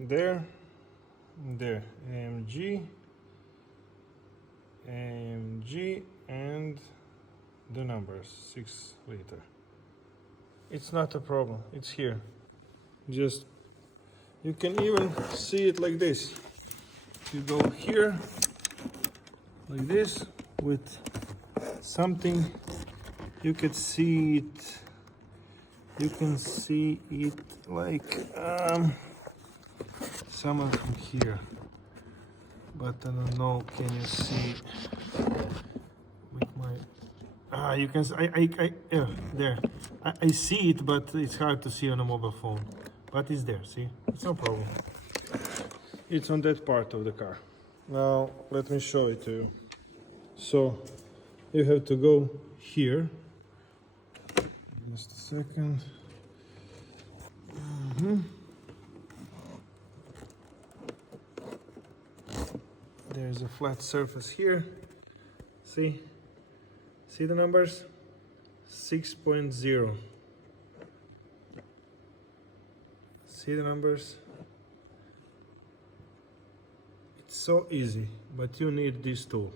there, there, AMG, and the numbers, 6 liter. It's not a problem, it's here. Just, you can even see it like this. You go here, like this, with something, you can see it. You can see it like somewhere from here, but I don't know. Can you see with my? You can. Yeah, there. I see it, but it's hard to see on a mobile phone. But it's there. See, it's no problem. It's on that part of the car. Now let me show it to you. So you have to go here. Just a second. There's a flat surface here. See the numbers? 6.0. See the numbers? It's so easy, but you need this tool.